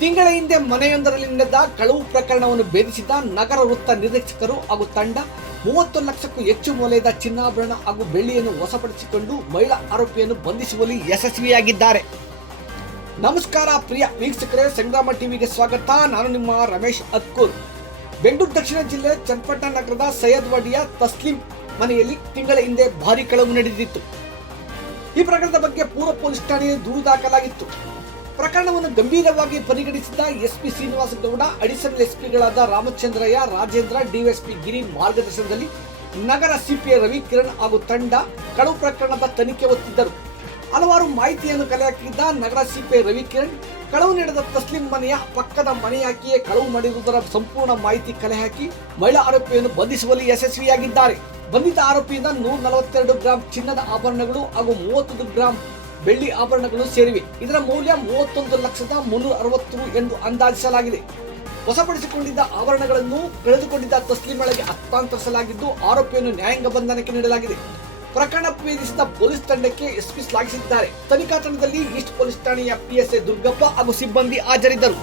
ತಿಂಗಳ ಹಿಂದೆ ಮನೆಯೊಂದರಲ್ಲಿ ನಡೆದ ಕಳವು ಪ್ರಕರಣವನ್ನು ಭೇದಿಸಿದ ನಗರ ವೃತ್ತ ನಿರೀಕ್ಷಕರು ಹಾಗೂ ತಂಡ 30 ಲಕ್ಷಕ್ಕೂ ಹೆಚ್ಚು ಮೌಲ್ಯದ ಚಿನ್ನಾಭರಣ ಹಾಗೂ ಬೆಳ್ಳಿಯನ್ನು ವಶಪಡಿಸಿಕೊಂಡು ಮಹಿಳಾ ಆರೋಪಿಯನ್ನು ಬಂಧಿಸುವಲ್ಲಿ ಯಶಸ್ವಿಯಾಗಿದ್ದಾರೆ. ನಮಸ್ಕಾರ ಪ್ರಿಯ ವೀಕ್ಷಕರೇ, ಸಂಗ್ರಾಮ ಟಿವಿಗೆ ಸ್ವಾಗತ. ನಾನು ನಿಮ್ಮ ರಮೇಶ್ ಅತ್ಕೂರ್. ಬೆಂಗಳೂರು ದಕ್ಷಿಣ ಜಿಲ್ಲೆ ಚನ್ನಪಟ್ಟಣ ನಗರದ ಸೈಯದ್ವಾಡಿಯ ತಸ್ಲಿಂ ಮನೆಯಲ್ಲಿ ತಿಂಗಳ ಹಿಂದೆ ಭಾರೀ ಕಳವು ನಡೆದಿತ್ತು. ಈ ಪ್ರಕರಣದ ಬಗ್ಗೆ ಪೂರ್ವ ಪೊಲೀಸ್ ಠಾಣೆಯಲ್ಲಿ ದೂರು ದಾಖಲಾಗಿತ್ತು. ಪ್ರಕರಣವನ್ನು ಗಂಭೀರವಾಗಿ ಪರಿಗಣಿಸಿದ ಎಸ್ಪಿ ಶ್ರೀನಿವಾಸ ಗೌಡ, ಅಡಿಷನಲ್ ಎಸ್ಪಿಗಳಾದ ರಾಮಚಂದ್ರಯ್ಯ, ರಾಜೇಂದ್ರ, ಡಿವೈಎಸ್ಪಿ ಗಿರಿ ಮಾರ್ಗದರ್ಶನದಲ್ಲಿ ನಗರ ಸಿಪಿಐ ರವಿಕಿರಣ್ ಹಾಗೂ ತಂಡ ಕಳವು ಪ್ರಕರಣದ ತನಿಖೆ ಹೊತ್ತಿದ್ದರು. ಹಲವಾರು ಮಾಹಿತಿಯನ್ನು ಕಲೆ ಹಾಕಿದ್ದ ನಗರ ಸಿಪಿಐ ರವಿಕಿರಣ್ ಕಳವು ನಡೆದ ತಸ್ಲಿಂ ಮನೆಯ ಪಕ್ಕದ ಮನೆಯಾಕಿಯೇ ಕಳವು ಮಾಡಿರುವುದರ ಸಂಪೂರ್ಣ ಮಾಹಿತಿ ಕಲೆ ಹಾಕಿ ಮಹಿಳಾ ಆರೋಪಿಯನ್ನು ಬಂಧಿಸುವಲ್ಲಿ ಯಶಸ್ವಿಯಾಗಿದ್ದಾರೆ. ಬಂಧಿತ ಆರೋಪಿಯಿಂದ 142 ಗ್ರಾಂ ಚಿನ್ನದ ಆಭರಣಗಳು ಹಾಗೂ 30 ಗ್ರಾಂ ಬೆಳ್ಳಿ ಆಭರಣಗಳು ಸೇರಿವೆ. ಇದರ ಮೌಲ್ಯ 31,360,000 ಎಂದು ಅಂದಾಜಿಸಲಾಗಿದೆ. ವಶಪಡಿಸಿಕೊಂಡಿದ್ದ ಆಭರಣಗಳನ್ನು ಕಳೆದುಕೊಂಡಿದ್ದ ತಸ್ಲಿಂಗಳಿಗೆ ಹಸ್ತಾಂತರಿಸಲಾಗಿದ್ದು, ಆರೋಪಿಯನ್ನು ನ್ಯಾಯಾಂಗ ಬಂಧನಕ್ಕೆ ನೀಡಲಾಗಿದೆ. ಪ್ರಕರಣ ಭೇದಿಸಿದ ಪೊಲೀಸ್ ತಂಡಕ್ಕೆ ಎಸ್ಪಿ ಶ್ಲಾಘಿಸಿದ್ದಾರೆ. ತನಿಖಾ ತಂಡದಲ್ಲಿ ಈಸ್ಟ್ ಪೊಲೀಸ್ ಠಾಣೆಯ ಪಿಎಸ್ಐ ದುರ್ಗಪ್ಪ ಹಾಗೂ ಸಿಬ್ಬಂದಿ ಹಾಜರಿದ್ದರು.